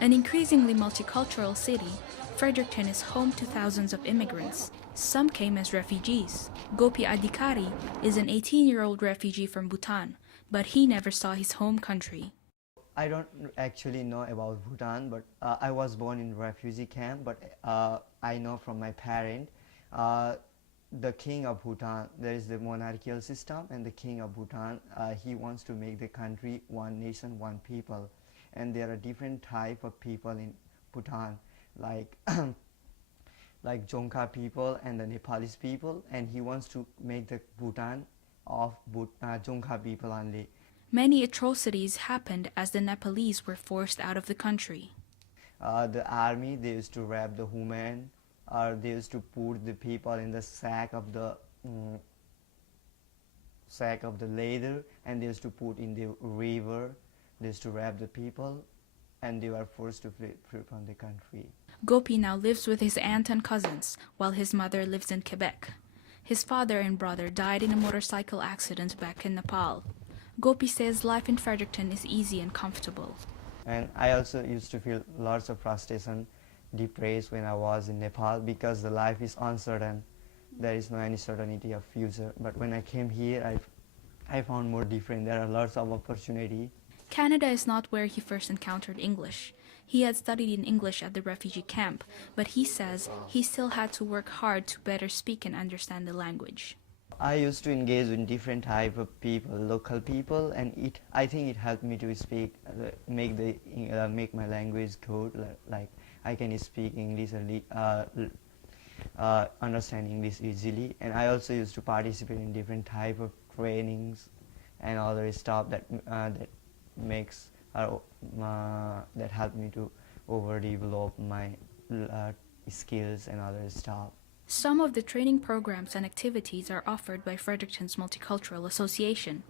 An increasingly multicultural city, Fredericton is home to thousands of immigrants. Some came as refugees. Gopi Adhikari is an 18-year-old refugee from Bhutan, but he never saw his home country. I don't actually know about Bhutan, but I was born in refugee camp, but I know from my parent, uh, the king of Bhutan, there is the monarchical system, and the king of Bhutan, he wants to make the country one nation, one people. And there are different type of people in Bhutan, like like Jonka people and the Nepalese people, and he wants to make the Bhutan of Jonka people only. Many atrocities happened as the Nepalese were forced out of the country. The army, they used to rape the women, or they used to put the people in the sack of the leather, and they used to put in the river. They used to rape the people, and they were forced to flee from the country. Gopi now lives with his aunt and cousins, while his mother lives in Quebec. His father and brother died in a motorcycle accident back in Nepal. Gopi says life in Fredericton is easy and comfortable. And I also used to feel lots of frustration, depressed when I was in Nepal, because the life is uncertain. There is no any certainty of future. But when I came here, I found more different. There are lots of opportunity. Canada is not where he first encountered English. He had studied in English at the refugee camp, but he says he still had to work hard to better speak and understand the language. I used to engage in different type of people, local people, and I think it helped me to speak, make my language good. Like I can speak English and understand English easily. And I also used to participate in different type of trainings and other stuff that that helped me to overdevelop my skills and other stuff. Some of the training programs and activities are offered by Fredericton's Multicultural Association,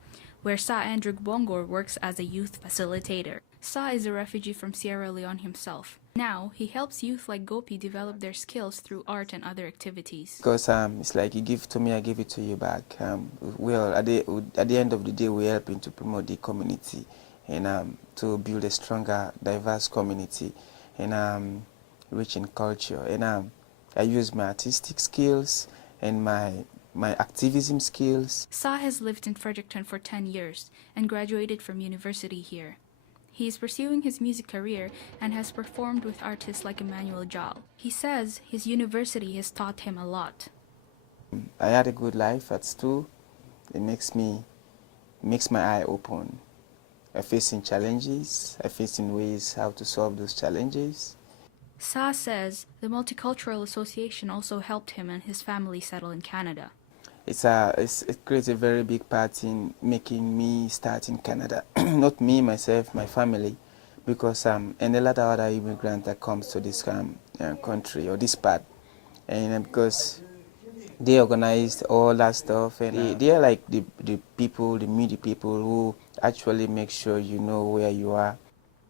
where Sa Andrew Bongor works as a youth facilitator. Sa is a refugee from Sierra Leone himself. Now, he helps youth like Gopi develop their skills through art and other activities. Because it's like you give to me, I give it to you back. Well, at the end of the day, we're helping to promote the community and to build a stronger, diverse community and rich in culture. And I use my artistic skills and my activism skills. Sa has lived in Fredericton for 10 years and graduated from university here. He is pursuing his music career and has performed with artists like Emmanuel Jal. He says his university has taught him a lot. I had a good life at school. It makes my eye open. I facing challenges. I facing ways how to solve those challenges. Sa says the Multicultural Association also helped him and his family settle in Canada. It creates a very big part in making me start in Canada. Not me, myself, my family, because and a lot of other immigrants that comes to this country or this part, and because they organized all that stuff, and they are like the people, the media people who actually make sure you know where you are.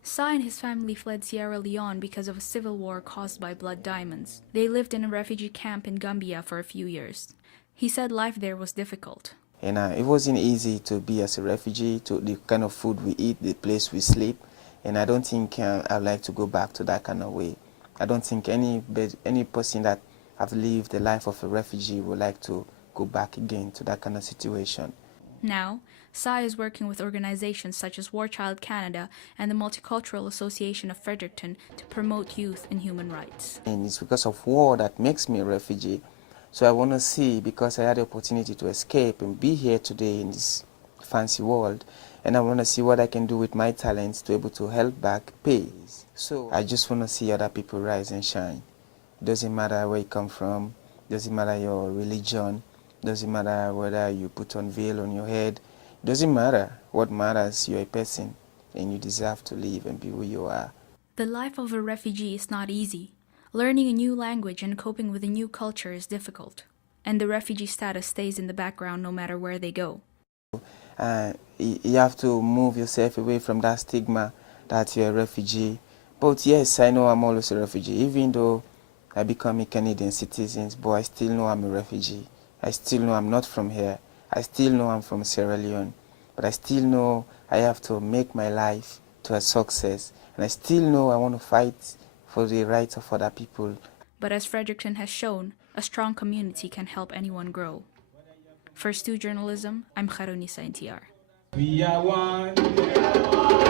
Sa and his family fled Sierra Leone because of a civil war caused by blood diamonds. They lived in a refugee camp in Gambia for a few years. He said life there was difficult. And it wasn't easy to be as a refugee, to the kind of food we eat, the place we sleep. And I don't think I'd like to go back to that kind of way. I don't think any person that have lived the life of a refugee would like to go back again to that kind of situation. Now, Sa is working with organizations such as War Child Canada and the Multicultural Association of Fredericton to promote youth and human rights. And it's because of war that makes me a refugee. So I want to see, because I had the opportunity to escape and be here today in this fancy world, and I want to see what I can do with my talents to be able to help back pay. So I just want to see other people rise and shine. It doesn't matter where you come from, doesn't matter your religion, doesn't matter whether you put on veil on your head, doesn't matter. What matters, you're a person and you deserve to live and be who you are. The life of a refugee is not easy. Learning a new language and coping with a new culture is difficult, and the refugee status stays in the background no matter where they go. You have to move yourself away from that stigma that you're a refugee. But yes, I know I'm always a refugee, even though I become a Canadian citizen, but I still know I'm a refugee. I still know I'm not from here. I still know I'm from Sierra Leone, but I still know I have to make my life to a success, And I still know I want to fight for the rights of other people. But as Fredericton has shown, a strong community can help anyone grow. For Stu Journalism, I'm Kharonisa NTR. We are one.